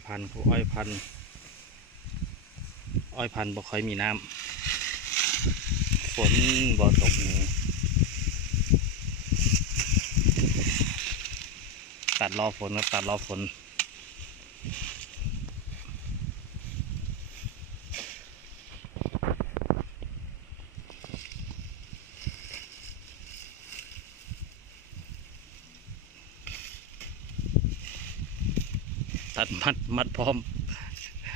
อยพันธุ์ผู้อ้อยพันธุ์อ้อยพันธุ์บ่ค่อยมีน้ำฝนบ่ตกนี่ตัดรอฝนครับตัดรอฝน ตัดมัดมัดพร้อม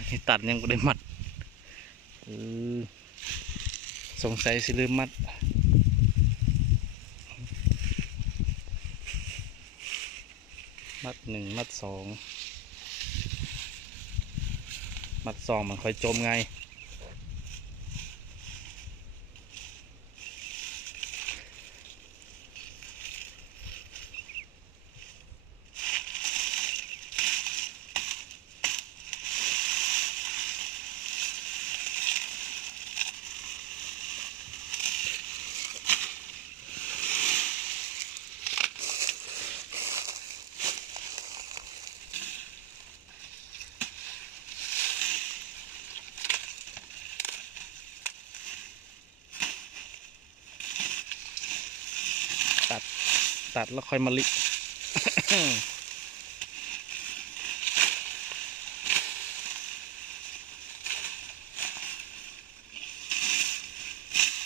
นี่ตัดยังไม่ได้มัดเออสงสัยสิลืมมัดมัดหนึ่งมัดสองมัดสองมันค่อยจมไง ตัดตัดแล้วค่อยมาลิ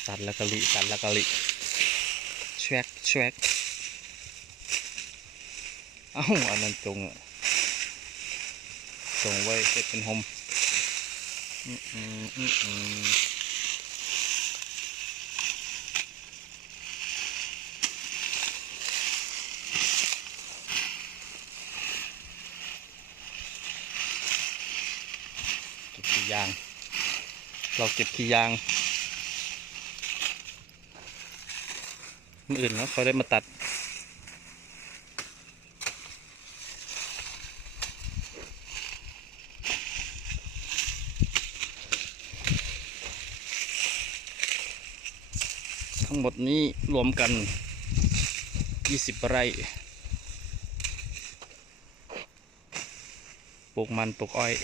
ตัดแล้วก็ลิตัดแล้วก็ลิแชกแชกเอ้าอันนั้นจงอะจงไว้เป็นหอมอืมอืมอืม เก็บขี้ ยาง เราเก็บขี้ยางมืออื่นแล้วเขาได้มาตัด ทั้งหมดนี้รวมกัน 20 ไร่ปลูกมันปลูกอ้อย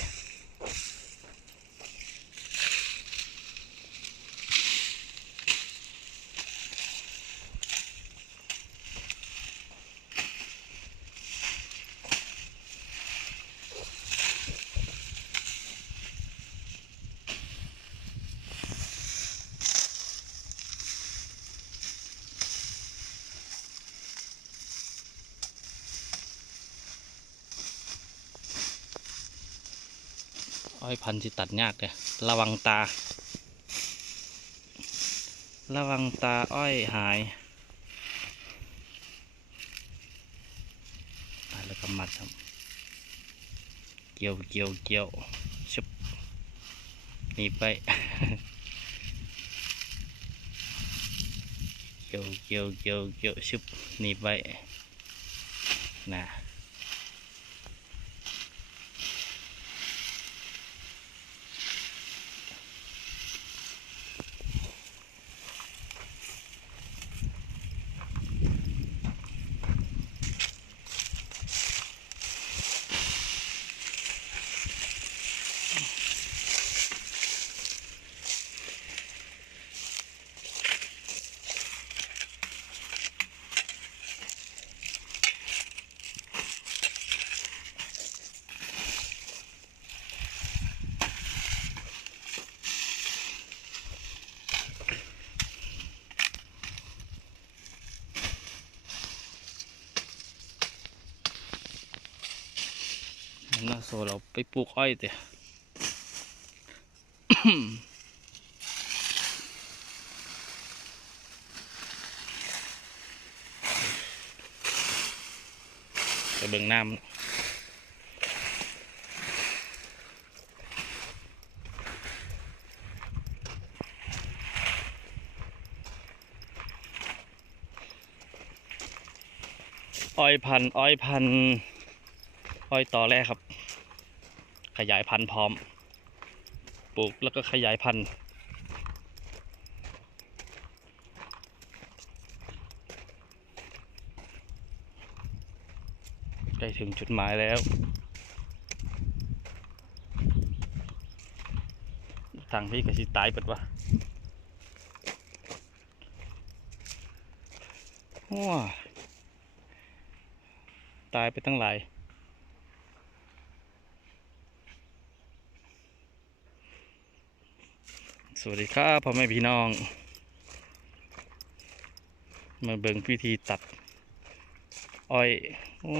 อ้อยพันธุ์ที่ตัดยากเลยระวังตา ระวังตาอ้อยหายแล้วก็มัดครับ เกี่ยวเกี่ยวเกี่ยวชุบหนีไป เกี่ยวเกี่ยวเกี่ยวเกี่ยวชุบหนีไปนะ น่าโซเราไปปลูกอ้อยเตะไปเบิ่งน้ำอ้อยพันอ้อยพันอ้อยต่อแรกครับ ขยายพันธุ์พร้อม ปลูกแล้วก็ขยายพันธุ์ใกล้ถึงจุดหมายแล้ว ทางพี่กสิตายเปิดวะว้าตายไปตั้งหลาย สวัสดีครับพ่อแม่พี่น้อง มาเบิ่งพิธีตัด อ้อย โอ้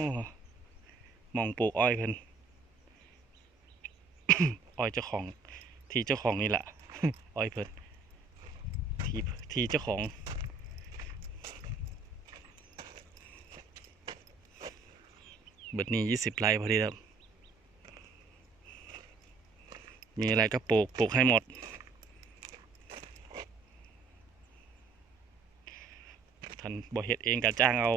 มองปลูกอ้อยเพิ่นอ้อยเจ้าของ ทีเจ้าของนี่แหละอ้อยเพิ่นทีทีเจ้าของเบิดนี้ยี่สิบไร่พอดีครับมีอะไรก็ปลูกปลูกให้หมด ท่าน บ่เฮ็ดเองก็จ้างเอา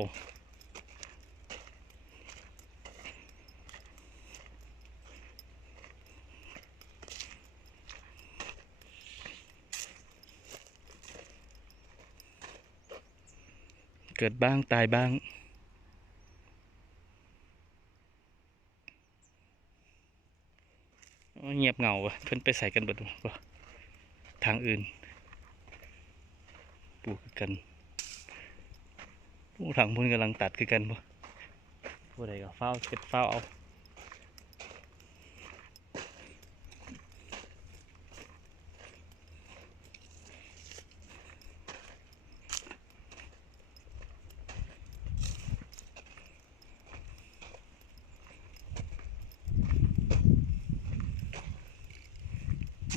เกิดบ้างตายบ้าง เงียบเหงาวะเพิ่นไปใส่กันบดทางอื่น ปลูกกัน โอ้ทางพุ่นกำลังตัดคือกันบ่ผู้ใดก็เฝ้าวเก็บเฝ้าวเอา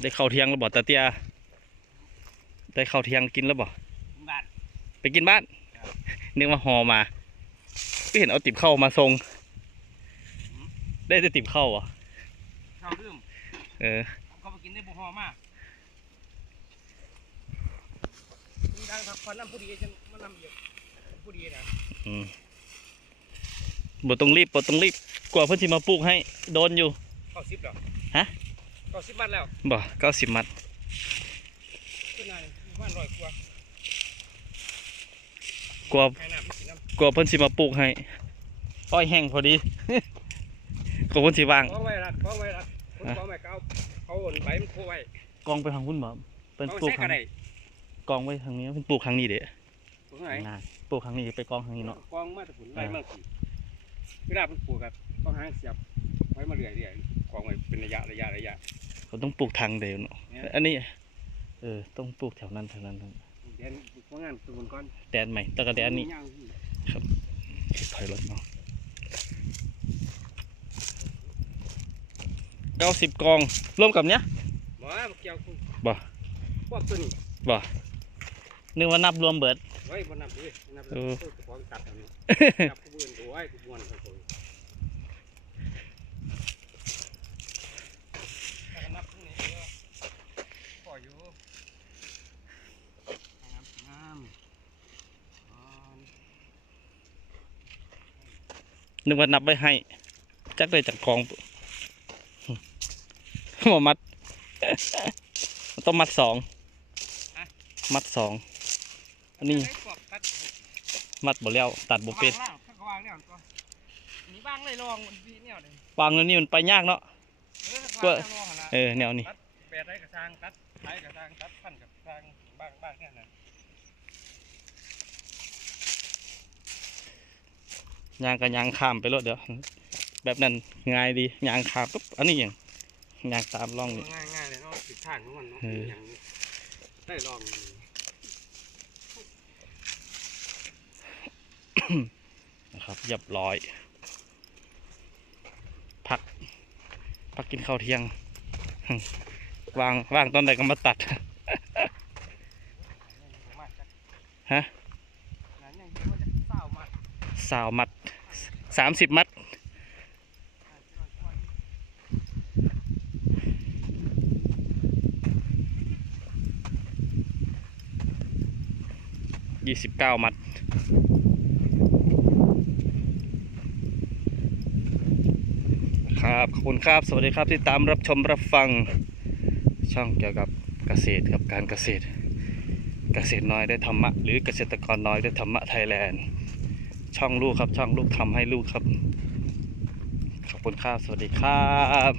ได้เข้าวเที่ยงแล้วบ่ตาเตีย ได้เข้าวเที่ยงกินแล้วบ่บ้านไปกินบ้าน นึกว่าหอมาก็เห็นเอาติบเข้าวมาทรง ได้แต่ติบเข้าวอะข้าวลืมเออเขาไปกินได้บุหอมากมีทางพักผ่อนน้ำผู้ดีจะมานำเยอะผู้ดีนะอืมบ่ต้องรีบบ่ต้องรีบกว่าเพิ่นสิมาปลูกให้โดนอยู่เก้าสิบแล้วฮะเก้าสิบมัดแล้วบ่เก้าสิบมัดขึ้นมาเนี่ยประมาณร้อยกว่า กว่าให้น้ำไม่กินน้กว่าเพิ่นสิมาปลูกให้อ้อยแห้งพอดีกว่าเพิ่นสิวางำกองไว้รัดกองไว้รัดคนฮะกองไว้ก็เอาเอาหนใบมันโคไว้กองไปทางพุ่นบ่เพิ่นเอาปลูกใส่กทาระงไดกองไว้ทางนี้เพิ่นปลูกทางนี้เด้ตรงไหนน่าปลูกทางนี้ไปกองทางนี้เนาะกองมาแต่ผลใบมันสีเวลามันปลูกครับต้องหางเสียบไว้มาเรื่อยเรื่อยๆกองไว้เป็นระยะระยะระยะเขาต้องปลูกทางเดียวเนาะเนี่ยอันนี้ เออต้องปลูกแถวนั้นแถวนั้นเดี๋ยวพ วกงานตัวก่อนแดนใหม่แตะกะแดนนี้ย่างที่ถอยรถเนาะเก้าสิบกองร่วมกับเนี้ยหมอเกี่ยวกับบ่พวกตัวนี้บ่นึกว่านับรวมเบิดไว้บนนับเลยนับเอเลยอตัวของตัดอันนี้นับขบวนตัวไว้ขบวนของตัวนับตรงนี้เยอะพออยู่น้ำน้ำอ่อน นึกว่านับไว้ให้ จักได้จากกองมามัดมันต้องมัดสอง มัดสองอันนี้ มัดบ่แล้ว ตัดบ่เป็นวางเลยลองเนี่ยวางแล้วนี่มันไปยากเนาะเออถ้าวางแล้วลองหั่นล่ะเออแนวนี้แปดได้กับทางตัดไม้กับทางตัดพันกับทางบ้างบ้างเนี่ยนะ ยางกับยางข้ามไปรถเดี๋ยว แบบนั้นง่ายดียางข้ามปุ๊บอันนี้อย่างยางตามร่องนี่ ง่ายง่ายๆเลยเนาะติดทางของมันเนาะเอออ ย่างนี้ได้ลองนะครับเรียบร้อย พัก พักกินข้าวเที่ยง วางวางตอนไหนก็มาตัด ประมาณจักฮะนั้นยังคิดว่าจะเศร้ามาสาวมัด สามสิบมัด ยี่สิบเก้ามัดครับขอบคุณครับ สวัสดีครับที่ตามรับชมรับฟังช่องเกี่ยวกับเกษตรกับการเกษตร เกษตรน้อยได้ธรรมะ หรือเกษตรกรน้อยได้ธรรมะไทยแลนด์ ช่องลูกครับ ช่องลูกทำให้ลูกครับ ขอบคุณครับสวัสดีครับ